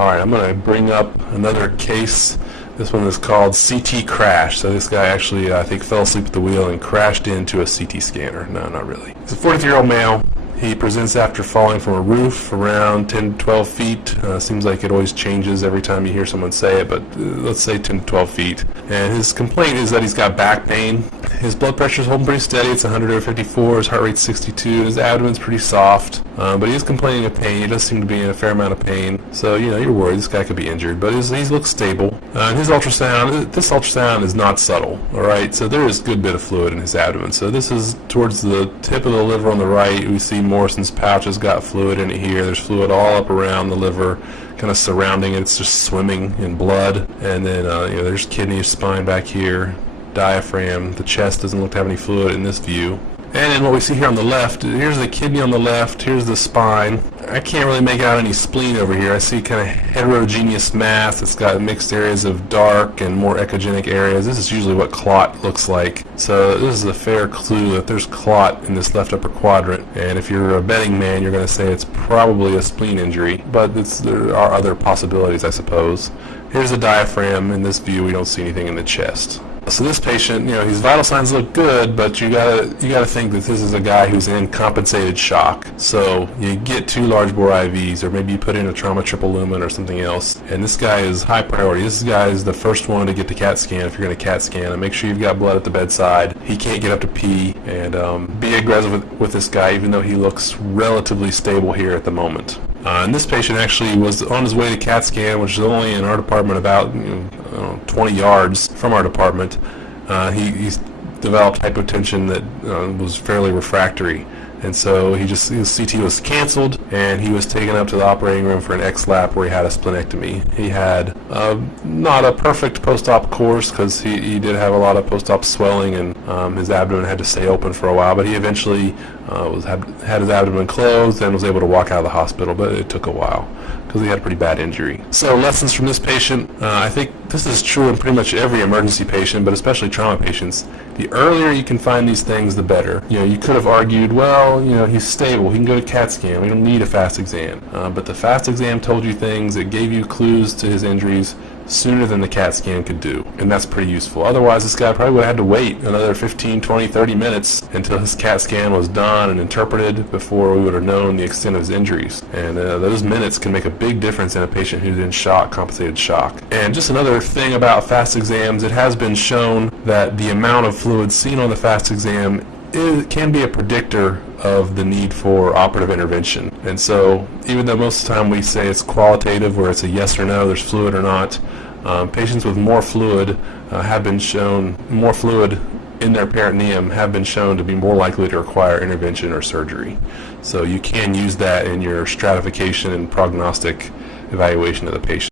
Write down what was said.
Alright, I'm going to bring up another case. This one is called CT crash. So this guy actually, I think, fell asleep at the wheel and crashed into a CT scanner. No, not really. He's a 43-year-old male. He presents after falling from a roof around 10 to 12 feet. Seems like it always changes every time you hear someone say it, but let's say 10 to 12 feet. And his complaint is that he's got back pain. His blood pressure is holding pretty steady. It's 100/54. His heart rate's 62. And his abdomen's pretty soft. But he is complaining of pain. He does seem to be in a fair amount of pain. So, you're worried this guy could be injured. But he looks stable. And his ultrasound, this ultrasound is not subtle. Alright, so there is a good bit of fluid in his abdomen. So this is towards the tip of the liver on the right. We see Morrison's pouch has got fluid in it here. There's fluid all up around the liver, kind of surrounding it. It's just swimming in blood. And then, there's kidney, spine back here, diaphragm. The chest doesn't look to have any fluid in this view. And then what we see here on the left, here's the kidney on the left, here's the spine. I can't really make out any spleen over here. I see kind of heterogeneous mass. It's got mixed areas of dark and more echogenic areas. This is usually what clot looks like. So this is a fair clue that there's clot in this left upper quadrant. And if you're a betting man, you're going to say it's probably a spleen injury. But there are other possibilities, I suppose. Here's the diaphragm. In this view, we don't see anything in the chest. So this patient, his vital signs look good, but you gotta think that this is a guy who's in compensated shock. So you get 2 large bore IVs, or maybe you put in a trauma triple lumen or something else. And this guy is high priority. This guy is the first one to get the CAT scan if you're going to CAT scan, and make sure you've got blood at the bedside. He can't get up to pee, and be aggressive with this guy, even though he looks relatively stable here at the moment. And this patient actually was on his way to CAT scan, which is only in our department about 20 yards from our department. He developed hypotension that was fairly refractory. And so his CT was canceled, and he was taken up to the operating room for an X-lap where he had a splenectomy. He had not a perfect post-op course because he did have a lot of post-op swelling, and his abdomen had to stay open for a while, but he eventually had his abdomen closed and was able to walk out of the hospital, but it took a while because he had a pretty bad injury. So lessons from this patient, I think this is true in pretty much every emergency patient, but especially trauma patients. The earlier you can find these things, the better. You could have argued, well, he's stable, he can go to CAT scan, we don't need a fast exam. But the fast exam told you things, it gave you clues to his injuries sooner than the CAT scan could do, and that's pretty useful. Otherwise, this guy probably would have had to wait another 15, 20, 30 minutes until his CAT scan was done and interpreted before we would have known the extent of his injuries. And those minutes can make a big difference in a patient who's in shock, compensated shock. And just another thing about fast exams, it has been shown that the amount of fluid seen on the fast exam can be a predictor of the need for operative intervention. And so even though most of the time we say it's qualitative, where it's a yes or no, there's fluid or not, patients with more fluid more fluid in their peritoneum have been shown to be more likely to require intervention or surgery. So you can use that in your stratification and prognostic evaluation of the patient.